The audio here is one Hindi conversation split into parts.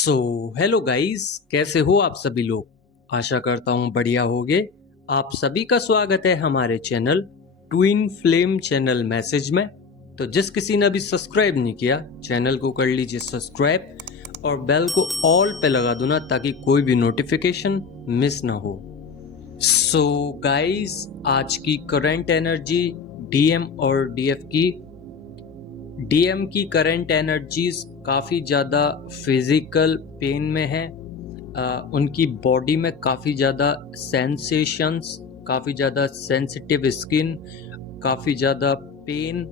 सो हेलो गाइस, कैसे हो आप सभी लोग। आशा करता हूँ बढ़िया होगे। आप सभी का स्वागत है हमारे channel twin flame channel message में। तो जिस किसी ने अभी सब्सक्राइब नहीं किया चैनल को कर लीजिए सब्सक्राइब और बेल को ऑल पे लगा दो ना, ताकि कोई भी नोटिफिकेशन मिस ना हो। सो गाइस, आज की करंट एनर्जी डीएम और डीएफ की। डीएम की करंट एनर्जीज काफ़ी ज़्यादा फिजिकल पेन में है। उनकी बॉडी में काफ़ी ज़्यादा सेंसेशंस, काफ़ी ज़्यादा सेंसिटिव स्किन, काफ़ी ज़्यादा पेन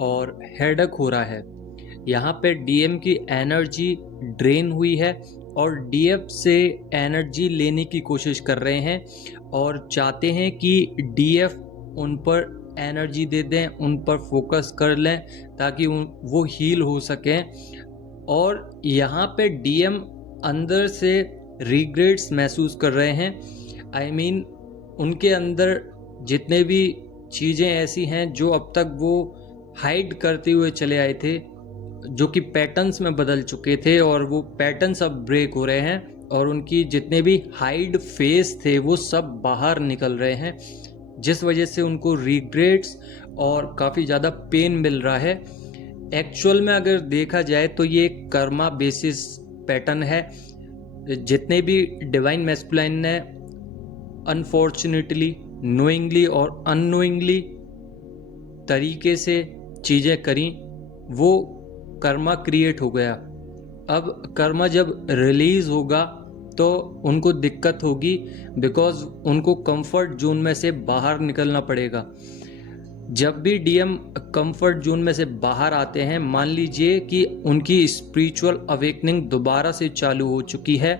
और हेडेक हो रहा है। यहाँ पे डीएम की एनर्जी ड्रेन हुई है और डीएफ से एनर्जी लेने की कोशिश कर रहे हैं और चाहते हैं कि डीएफ उन पर एनर्जी दे दें, उन पर फोकस कर लें ताकि वो हील हो सकें। और यहाँ पे डीएम अंदर से रिग्रेट्स महसूस कर रहे हैं। आई मीन उनके अंदर जितने भी चीज़ें ऐसी हैं जो अब तक वो हाइड करते हुए चले आए थे, जो कि पैटर्न्स में बदल चुके थे, और वो पैटर्न्स अब ब्रेक हो रहे हैं और उनकी जितने भी हाइड फेस थे वो सब बाहर निकल रहे हैं, जिस वजह से उनको रिग्रेट्स और काफ़ी ज़्यादा पेन मिल रहा है। एक्चुअल में अगर देखा जाए तो ये एक कर्मा बेसिस पैटर्न है। जितने भी डिवाइन मैस्कुलाइन ने अनफॉर्चुनेटली नोइंगली और अननोइंगली तरीके से चीज़ें करी, वो कर्मा क्रिएट हो गया। अब कर्मा जब रिलीज होगा तो उनको दिक्कत होगी, बिकॉज उनको कंफर्ट जोन में से बाहर निकलना पड़ेगा। जब भी डीएम कंफर्ट जोन में से बाहर आते हैं, मान लीजिए कि उनकी स्पिरिचुअल अवेकनिंग दोबारा से चालू हो चुकी है,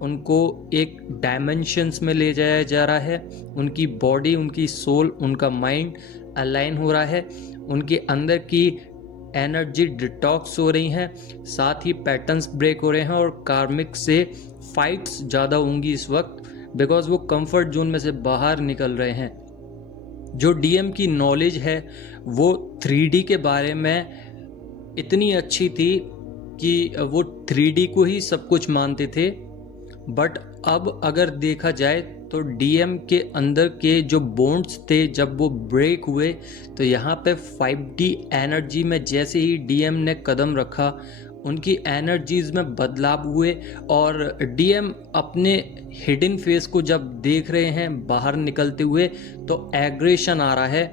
उनको एक डायमेंशंस में ले जाया जा रहा है, उनकी बॉडी, उनकी सोल, उनका माइंड अलाइन हो रहा है, उनके अंदर की एनर्जी डिटॉक्स हो रही हैं, साथ ही पैटर्न्स ब्रेक हो रहे हैं और कार्मिक से फाइट्स ज़्यादा होंगी इस वक्त, बिकॉज वो कंफर्ट जोन में से बाहर निकल रहे हैं। जो डीएम की नॉलेज है वो 3D के बारे में इतनी अच्छी थी कि वो 3D को ही सब कुछ मानते थे। बट अब अगर देखा जाए तो डीएम के अंदर के जो बॉन्ड्स थे जब वो ब्रेक हुए, तो यहाँ पे 5D एनर्जी में जैसे ही डीएम ने कदम रखा, उनकी एनर्जीज में बदलाव हुए और डीएम अपने हिडन फेस को जब देख रहे हैं बाहर निकलते हुए, तो एग्रेशन आ रहा है,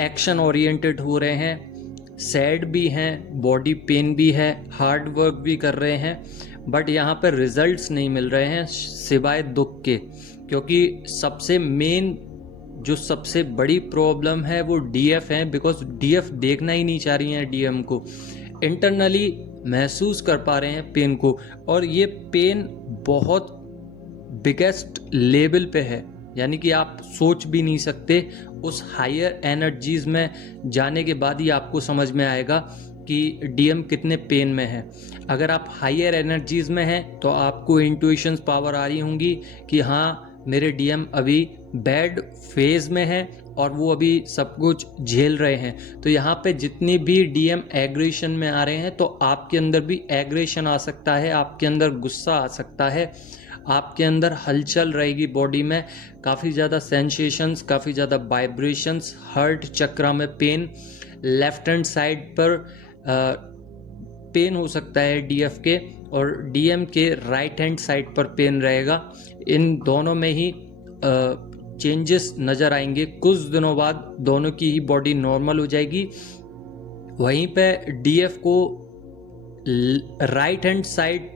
एक्शन ओरिएंटेड हो रहे हैं, सैड भी हैं, बॉडी पेन भी है, हार्ड वर्क भी कर रहे हैं, बट यहाँ पर रिजल्ट्स नहीं मिल रहे हैं सिवाय दुख के। क्योंकि सबसे मेन जो सबसे बड़ी प्रॉब्लम है वो डीएफ है, बिकॉज डीएफ देखना ही नहीं चाह रही हैं डीएम को, इंटरनली महसूस कर पा रहे हैं पेन को, और ये पेन बहुत बिगेस्ट लेवल पे है, यानी कि आप सोच भी नहीं सकते। उस हायर एनर्जीज में जाने के बाद ही आपको समझ में आएगा कि डीएम कितने पेन में है। अगर आप हायर एनर्जीज में हैं तो आपको इंट्यूशंस पावर आ रही होंगी कि हाँ, मेरे डीएम अभी बैड फेज में है और वो अभी सब कुछ झेल रहे हैं। तो यहाँ पे जितनी भी डीएम एग्रेशन में आ रहे हैं, तो आपके अंदर भी एग्रेशन आ सकता है, आपके अंदर गुस्सा आ सकता है, आपके अंदर हलचल रहेगी बॉडी में, काफ़ी ज़्यादा सेंसेशंस, काफ़ी ज़्यादा वाइब्रेशंस, हार्ट चक्रा में पेन, लेफ्ट हैंड साइड पर पेन हो सकता है डीएफ के, और डीएम के राइट हैंड साइड पर पेन रहेगा। इन दोनों में ही चेंजेस नज़र आएंगे। कुछ दिनों बाद दोनों की ही बॉडी नॉर्मल हो जाएगी। वहीं पे डीएफ को राइट हैंड साइड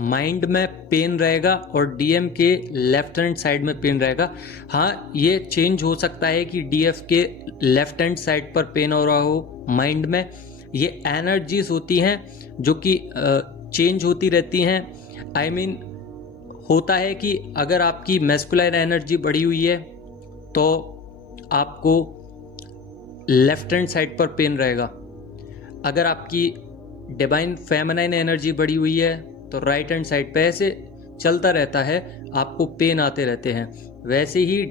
माइंड में पेन रहेगा और डीएम के लेफ्ट हैंड साइड में पेन रहेगा। हाँ, ये चेंज हो सकता है कि डीएफ के लेफ्ट हैंड साइड पर पेन हो रहा हो माइंड में। ये एनर्जीज होती हैं जो कि चेंज होती रहती हैं। आई मीन होता है कि अगर आपकी मैस्कुलाइन एनर्जी बढ़ी हुई है तो आपको लेफ्ट हैंड साइड पर पेन रहेगा, अगर आपकी डिवाइन फेमिनाइन एनर्जी बढ़ी हुई है तो राइट हैंड साइड पे, ऐसे चलता रहता है, आपको पेन आते रहते हैं। वैसे ही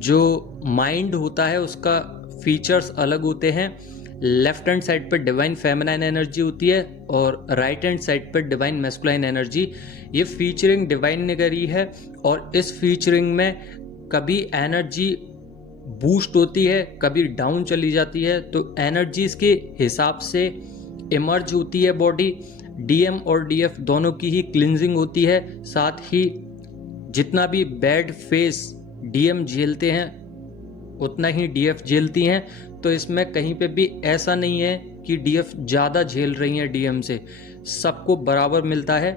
जो माइंड होता है उसका फीचर्स अलग होते हैं। लेफ्ट हैंड साइड पर डिवाइन फेमिनाइन एनर्जी होती है और राइट हैंड साइड पर डिवाइन मैस्कुलाइन एनर्जी। ये फीचरिंग डिवाइन ने करी है और इस फीचरिंग में कभी एनर्जी बूस्ट होती है, कभी डाउन चली जाती है, तो एनर्जीज के हिसाब से इमर्ज होती है बॉडी। डीएम और डीएफ दोनों की ही क्लिनजिंग होती है, साथ ही जितना भी बैड फेस डीएम झेलते हैं उतना ही डीएफ झेलती हैं। तो इसमें कहीं पे भी ऐसा नहीं है कि डीएफ ज़्यादा झेल रही हैं डीएम से, सबको बराबर मिलता है।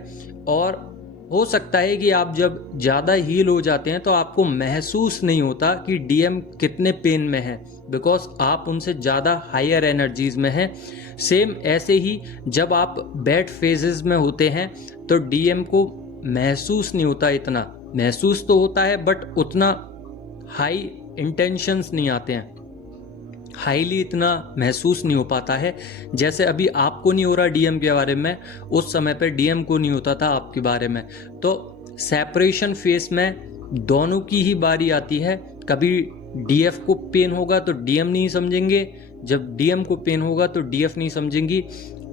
और हो सकता है कि आप जब ज़्यादा हील हो जाते हैं तो आपको महसूस नहीं होता कि डीएम कितने पेन में है, बिकॉज आप उनसे ज़्यादा हायर एनर्जीज में हैं। सेम ऐसे ही जब आप बैड फेजेस में होते हैं तो डीएम को महसूस नहीं होता, इतना महसूस तो होता है बट उतना हाई इंटेंशंस नहीं आते हैं, हाईली इतना महसूस नहीं हो पाता है। जैसे अभी आपको नहीं हो रहा डीएम के बारे में, उस समय पे डीएम को नहीं होता था आपके बारे में। तो सेपरेशन फेस में दोनों की ही बारी आती है। कभी डीएफ को पेन होगा तो डीएम नहीं समझेंगे, जब डीएम को पेन होगा तो डीएफ नहीं समझेंगी।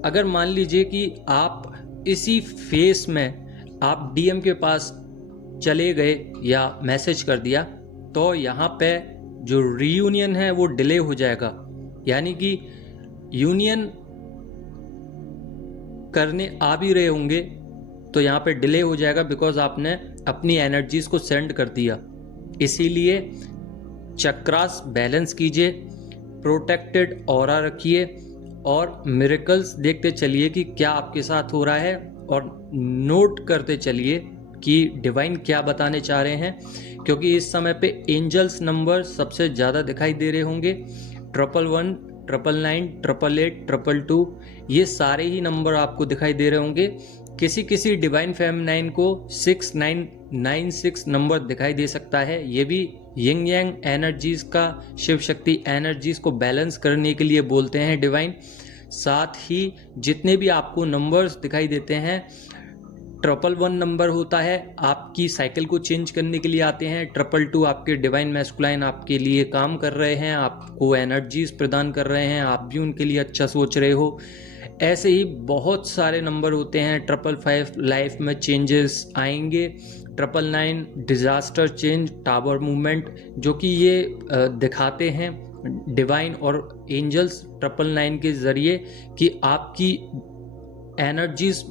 अगर मान लीजिए कि आप इसी फेस में आप डीएम के पास चले गए या मैसेज कर दिया, तो यहाँ पे जो रीयूनियन है वो डिले हो जाएगा, यानी कि यूनियन करने आ भी रहे होंगे तो यहाँ पे डिले हो जाएगा, बिकॉज आपने अपनी एनर्जीज को सेंड कर दिया। इसीलिए चक्रास बैलेंस कीजिए, प्रोटेक्टेड ऑरा रखिए और मिरेकल्स देखते चलिए कि क्या आपके साथ हो रहा है, और नोट करते चलिए कि डिवाइन क्या बताने चाह रहे हैं, क्योंकि इस समय पे एंजल्स नंबर सबसे ज़्यादा दिखाई दे रहे होंगे। 111, 999, 888, 222, ये सारे ही नंबर आपको दिखाई दे रहे होंगे। किसी किसी डिवाइन फेमिनाइन को 6996 नंबर दिखाई दे सकता है। ये भी यिंग यांग एनर्जीज का, शिव शक्ति एनर्जीज को बैलेंस करने के लिए बोलते हैं डिवाइन। साथ ही जितने भी आपको नंबर्स दिखाई देते हैं, 111 नंबर होता है आपकी साइकिल को चेंज करने के लिए आते हैं। 222 आपके डिवाइन मैस्कुलाइन आपके लिए काम कर रहे हैं, आपको एनर्जीज प्रदान कर रहे हैं, आप भी उनके लिए अच्छा सोच रहे हो। ऐसे ही बहुत सारे नंबर होते हैं। 555 लाइफ में चेंजेस आएंगे। 999 डिजास्टर चेंज, टावर मूवमेंट, जो कि ये दिखाते हैं डिवाइन और एंजल्स 999 के जरिए कि आपकी एनर्जीज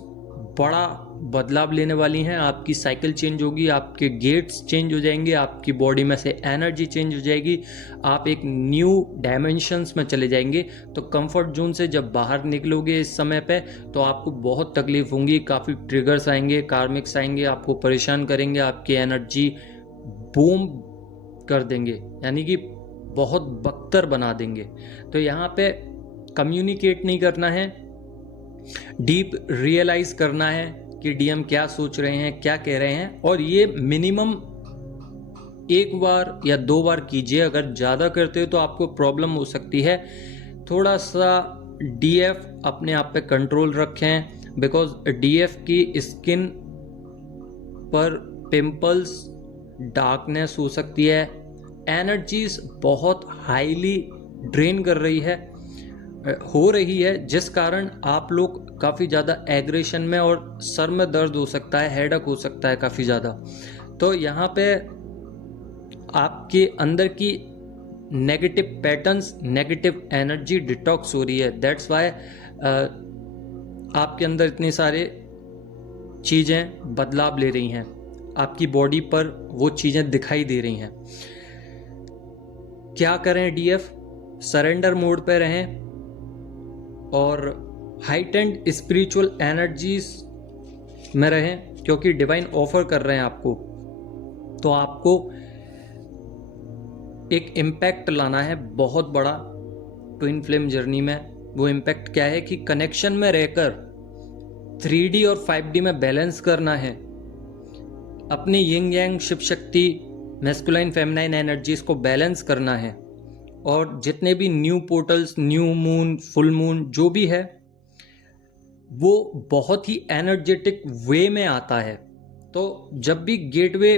बड़ा बदलाव लेने वाली हैं। आपकी साइकिल चेंज होगी, आपके गेट्स चेंज हो जाएंगे, आपकी बॉडी में से एनर्जी चेंज हो जाएगी, आप एक न्यू डायमेंशंस में चले जाएंगे। तो कंफर्ट जोन से जब बाहर निकलोगे इस समय पे तो आपको बहुत तकलीफ होंगी, काफ़ी ट्रिगर्स आएंगे, कार्मिक्स आएंगे, आपको परेशान करेंगे, आपकी एनर्जी बूम कर देंगे, यानी कि बहुत बदतर बना देंगे। तो यहाँ पे कम्युनिकेट नहीं करना है, डीप रियलाइज करना है कि डीएम क्या सोच रहे हैं, क्या कह रहे हैं। और ये मिनिमम 1 बार या 2 बार कीजिए। अगर ज़्यादा करते हो तो आपको प्रॉब्लम हो सकती है। थोड़ा सा डीएफ अपने आप पे कंट्रोल रखें, बिकॉज डीएफ की स्किन पर पिंपल्स, डार्कनेस हो सकती है, एनर्जीज बहुत हाईली ड्रेन कर रही है, जिस कारण आप लोग काफ़ी ज़्यादा एग्रेशन में और सर में दर्द हो सकता है, हेडेक हो सकता है काफ़ी ज़्यादा। तो यहाँ पे आपके अंदर की negative patterns, negative energy detox हो रही है। दैट्स वाई आपके अंदर इतनी सारे चीज़ें बदलाव ले रही हैं, आपकी बॉडी पर वो चीज़ें दिखाई दे रही हैं। क्या करें डीएफ? सरेंडर मोड पे रहें और हाइटेंड स्पिरिचुअल एनर्जीज में रहें, क्योंकि डिवाइन ऑफर कर रहे हैं आपको। तो आपको एक इम्पैक्ट लाना है बहुत बड़ा ट्विन फ्लेम जर्नी में। वो इम्पैक्ट क्या है कि कनेक्शन में रहकर 3D और 5D में बैलेंस करना है, अपनी यिंग यांग Shiv Shakti masculine feminine energies को बैलेंस करना है। और जितने भी new portals, new moon, full moon जो भी है, वो बहुत ही एनर्जेटिक वे में आता है। तो जब भी gateway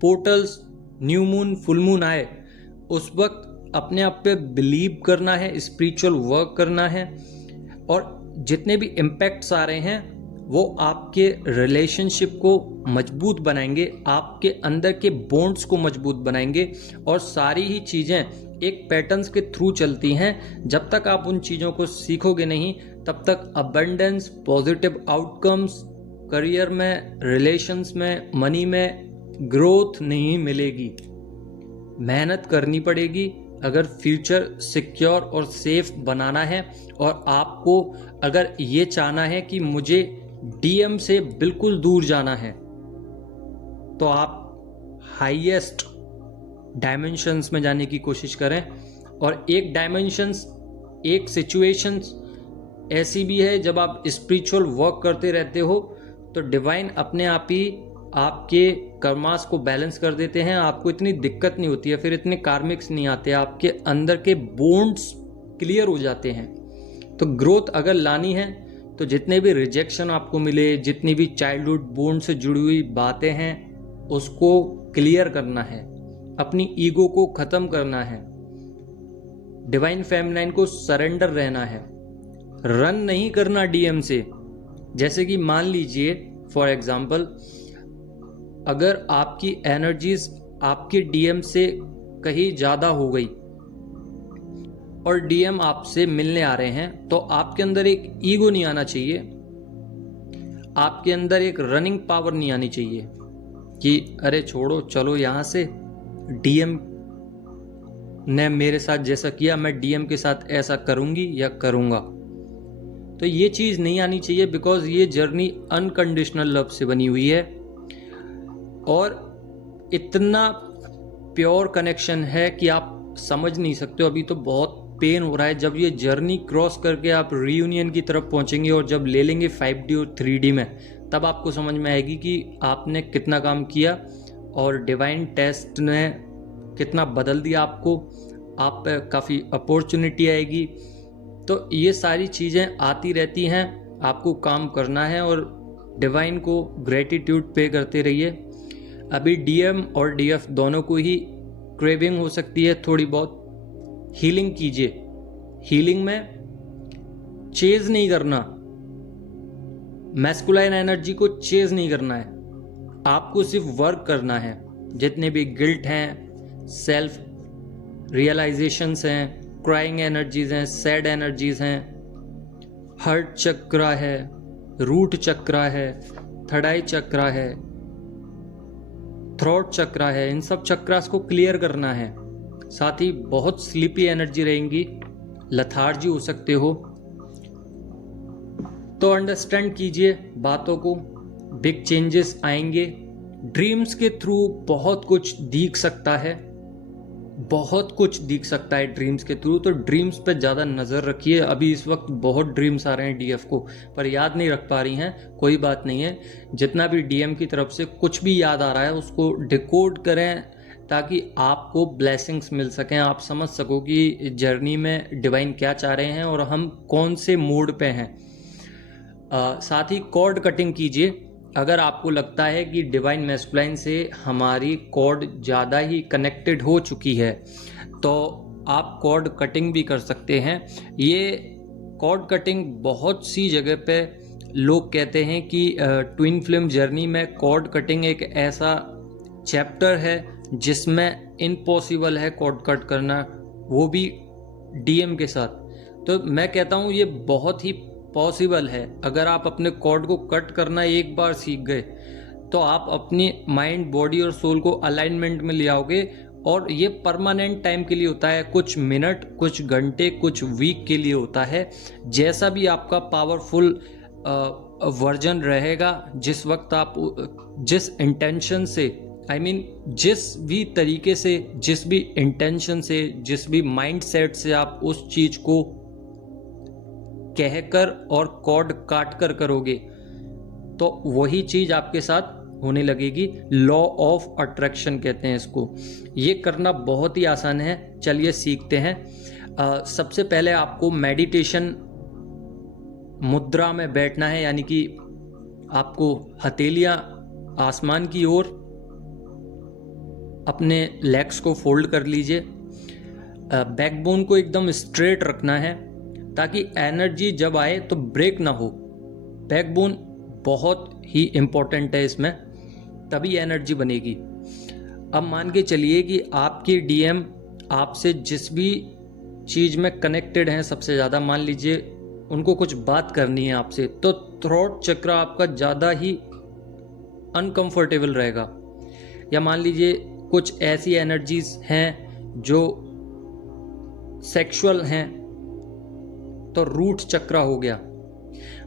portals, new moon, full moon आए, उस वक्त अपने आप पे बिलीव करना है, स्पिरिचुअल वर्क करना है, और जितने भी इम्पैक्ट्स आ रहे हैं वो आपके रिलेशनशिप को मजबूत बनाएंगे, आपके अंदर के बॉन्ड्स को मजबूत बनाएंगे। और सारी ही चीज़ें एक पैटर्न्स के थ्रू चलती हैं। जब तक आप उन चीज़ों को सीखोगे नहीं तब तक अबंडेंस, पॉजिटिव आउटकम्स, करियर में, रिलेशंस में, मनी में ग्रोथ नहीं मिलेगी। मेहनत करनी पड़ेगी अगर फ्यूचर सिक्योर और सेफ बनाना है। और आपको अगर ये चाहना है कि मुझे डीएम से बिल्कुल दूर जाना है तो आप हाईएस्ट डायमेंशंस में जाने की कोशिश करें। और एक डायमेंशंस, एक सिचुएशंस ऐसी भी है जब आप स्पिरिचुअल वर्क करते रहते हो तो डिवाइन अपने आप ही आपके कर्मास को बैलेंस कर देते हैं। आपको इतनी दिक्कत नहीं होती है, फिर इतने कार्मिक्स नहीं आते, आपके अंदर के बॉन्ड्स क्लियर हो जाते हैं। तो ग्रोथ अगर लानी है तो जितने भी रिजेक्शन आपको मिले, जितनी भी चाइल्डहुड बॉन्ड से जुड़ी हुई बातें हैं उसको क्लियर करना है, अपनी ईगो को ख़त्म करना है, डिवाइन फेमिनाइन को सरेंडर रहना है, रन नहीं करना डीएम से। जैसे कि मान लीजिए फॉर एग्जांपल, अगर आपकी एनर्जीज आपकी डीएम से कहीं ज़्यादा हो गई और डीएम आपसे मिलने आ रहे हैं तो आपके अंदर एक ईगो नहीं आना चाहिए, आपके अंदर एक रनिंग पावर नहीं आनी चाहिए कि अरे छोड़ो चलो यहाँ से, डीएम ने मेरे साथ जैसा किया मैं डीएम के साथ ऐसा करूँगी या करूँगा। तो ये चीज़ नहीं आनी चाहिए, बिकॉज ये जर्नी अनकंडीशनल लव से बनी हुई है और इतना प्योर कनेक्शन है कि आप समझ नहीं सकते हो। अभी तो बहुत पेन हो रहा है, जब ये जर्नी क्रॉस करके आप रीयूनियन की तरफ पहुंचेंगे और जब ले लेंगे 5D और 3D में, तब आपको समझ में आएगी कि आपने कितना काम किया और डिवाइन टेस्ट ने कितना बदल दिया आपको। आप पे काफ़ी अपॉर्चुनिटी आएगी। तो ये सारी चीज़ें आती रहती हैं, आपको काम करना है और डिवाइन को ग्रेटिट्यूड पे करते रहिए। अभी डीएम और डीएफ दोनों को ही क्रेविंग हो सकती है थोड़ी बहुत, हीलिंग कीजिए। हीलिंग में चेज नहीं करना, मैस्कुलाइन एनर्जी को चेज नहीं करना है, आपको सिर्फ वर्क करना है। जितने भी गिल्ट हैं, सेल्फ रियलाइजेशंस हैं, क्राइंग एनर्जीज हैं, सैड एनर्जीज हैं, हार्ट चक्र है, रूट चक्र है, थर्ड आई चक्र है, थ्रोट चक्र है, इन सब चक्रास को क्लियर करना है। साथ ही बहुत स्लीपी एनर्जी रहेंगी, लथार्जी हो सकते हो, तो अंडरस्टैंड कीजिए बातों को, बिग चेंजेस आएंगे। ड्रीम्स के थ्रू बहुत कुछ दिख सकता है, बहुत कुछ दिख सकता है ड्रीम्स के थ्रू। तो ड्रीम्स पे ज़्यादा नज़र रखिए। अभी इस वक्त बहुत ड्रीम्स आ रहे हैं डीएफ को, पर याद नहीं रख पा रही हैं, कोई बात नहीं है। जितना भी डीएम की तरफ से कुछ भी याद आ रहा है उसको डिकोड करें ताकि आपको ब्लेसिंग्स मिल सकें, आप समझ सको कि जर्नी में डिवाइन क्या चाह रहे हैं और हम कौन से मोड पे हैं। साथ ही कॉर्ड कटिंग कीजिए। अगर आपको लगता है कि डिवाइन मैस्कुलाइन से हमारी कॉर्ड ज़्यादा ही कनेक्टेड हो चुकी है तो आप कॉर्ड कटिंग भी कर सकते हैं। ये कॉर्ड कटिंग बहुत सी जगह पे लोग कहते हैं कि ट्विन फ्लेम जर्नी में कॉर्ड कटिंग एक ऐसा चैप्टर है जिसमें इम्पॉसिबल है कॉर्ड कट करना, वो भी डीएम के साथ। तो मैं कहता हूँ ये बहुत ही पॉसिबल है। अगर आप अपने कॉर्ड को कट करना एक बार सीख गए तो आप अपनी माइंड, बॉडी और सोल को अलाइनमेंट में ले आओगे और ये परमानेंट टाइम के लिए होता है, कुछ मिनट, कुछ घंटे, कुछ वीक के लिए होता है। जैसा भी आपका पावरफुल वर्जन रहेगा, जिस वक्त आप जिस इंटेंशन से, जिस भी तरीके से, जिस भी इंटेंशन से, जिस भी माइंड सेट से आप उस चीज को कहकर और कॉर्ड काट कर करोगे तो वही चीज आपके साथ होने लगेगी। लॉ ऑफ अट्रैक्शन कहते हैं इसको। ये करना बहुत ही आसान है, चलिए सीखते हैं। सबसे पहले आपको मेडिटेशन मुद्रा में बैठना है, यानी कि आपको हथेलियां आसमान की ओर, अपने लेग्स को फोल्ड कर लीजिए। बैकबोन को एकदम स्ट्रेट रखना है ताकि एनर्जी जब आए तो ब्रेक ना हो। बैकबोन बहुत ही इम्पोर्टेंट है इसमें, तभी एनर्जी बनेगी। अब मान के चलिए कि आपके डीएम आपसे जिस भी चीज़ में कनेक्टेड हैं सबसे ज़्यादा, मान लीजिए उनको कुछ बात करनी है आपसे, तो थ्रोट चक्र आपका ज़्यादा ही अनकंफर्टेबल रहेगा। या मान लीजिए कुछ ऐसी एनर्जीज हैं जो सेक्सुअल हैं, तो रूट चक्र हो गया।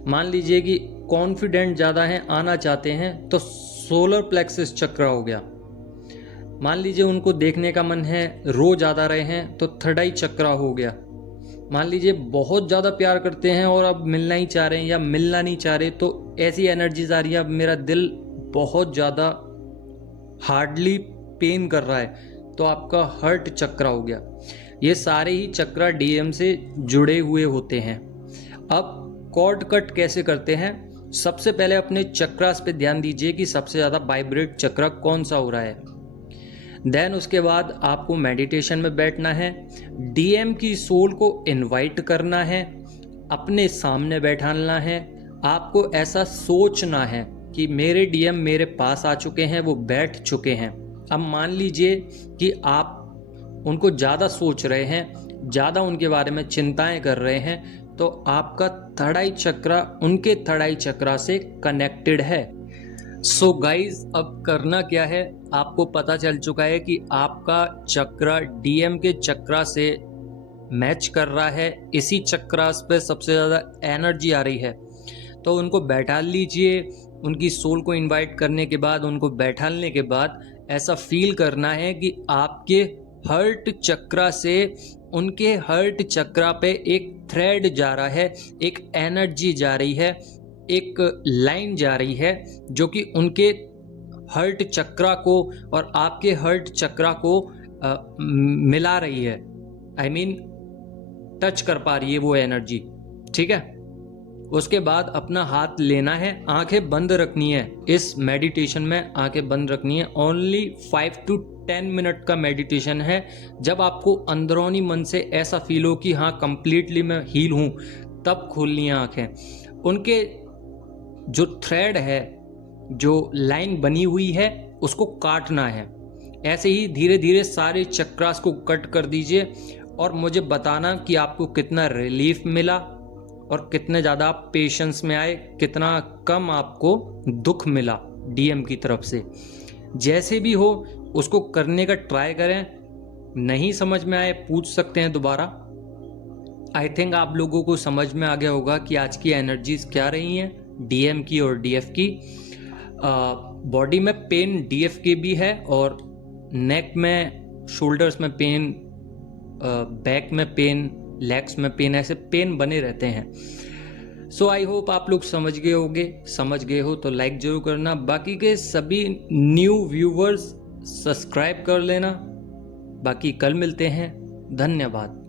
मान लीजिए कि कॉन्फिडेंट ज़्यादा हैं, आना चाहते हैं, तो सोलर प्लेक्सस चक्र हो गया। मान लीजिए उनको देखने का मन है, रो ज़्यादा रहे हैं, तो थर्ड आई चक्र हो गया। मान लीजिए बहुत ज़्यादा प्यार करते हैं और अब मिलना ही चाह रहे हैं या मिलना नहीं चाह रहे, तो ऐसी एनर्जीज आ रही है, अब मेरा दिल बहुत ज़्यादा हार्डली पेन कर रहा है, तो आपका हर्ट चक्र हो गया। ये सारे ही चक्र डीएम से जुड़े हुए होते हैं। अब कॉर्ड कट कैसे करते हैं? सबसे पहले अपने चक्रास पे ध्यान दीजिए कि सबसे ज़्यादा वाइब्रेट चक्र कौन सा हो रहा है। देन उसके बाद आपको मेडिटेशन में बैठना है, डीएम की सोल को इनवाइट करना है, अपने सामने बैठाना है। आपको ऐसा सोचना है कि मेरे डीएम मेरे पास आ चुके हैं, वो बैठ चुके हैं। अब मान लीजिए कि आप उनको ज़्यादा सोच रहे हैं, ज़्यादा उनके बारे में चिंताएं कर रहे हैं, तो आपका थर्ड आई चक्र उनके थर्ड आई चक्र से कनेक्टेड है। सो गाइज, अब करना क्या है, आपको पता चल चुका है कि आपका चक्र डीएम के चक्र से मैच कर रहा है, इसी चक्र पे सबसे ज़्यादा एनर्जी आ रही है। तो उनको बैठा लीजिए। उनकी सोल को इनवाइट करने के बाद, उनको बैठाने के बाद ऐसा फील करना है कि आपके हर्ट चक्र से उनके हर्ट चक्र पे एक थ्रेड जा रहा है, एक एनर्जी जा रही है, एक लाइन जा रही है जो कि उनके हर्ट चक्र को और आपके हर्ट चक्र को मिला रही है। आई मीन टच कर पा रही है वो एनर्जी। ठीक है, उसके बाद अपना हाथ लेना है, आंखें बंद रखनी है। इस मेडिटेशन में आंखें बंद रखनी है। ओनली 5 to 10 मिनट का मेडिटेशन है। जब आपको अंदरूनी मन से ऐसा फील हो कि हाँ कंप्लीटली मैं हील हूँ, तब खोलनी है आंखें। उनके जो थ्रेड है, जो लाइन बनी हुई है, उसको काटना है। ऐसे ही धीरे धीरे सारे चक्रास को कट कर दीजिए और मुझे बताना कि आपको कितना रिलीफ मिला और कितने ज़्यादा आप पेशेंस में आए, कितना कम आपको दुख मिला डीएम की तरफ से। जैसे भी हो उसको करने का ट्राई करें। नहीं समझ में आए पूछ सकते हैं दोबारा। आई थिंक आप लोगों को समझ में आ गया होगा कि आज की एनर्जीज क्या रही हैं, डीएम की और डीएफ की। बॉडी में पेन डीएफ की भी है और नेक में, शोल्डर्स में पेन, बैक में पेन, लेग्स में पेन, ऐसे पेन बने रहते हैं। सो आई होप आप लोग समझ गए होंगे। समझ गए हो तो लाइक जरूर करना। बाकी के सभी न्यू व्यूवर्स सब्सक्राइब कर लेना। बाकी कल मिलते हैं। धन्यवाद।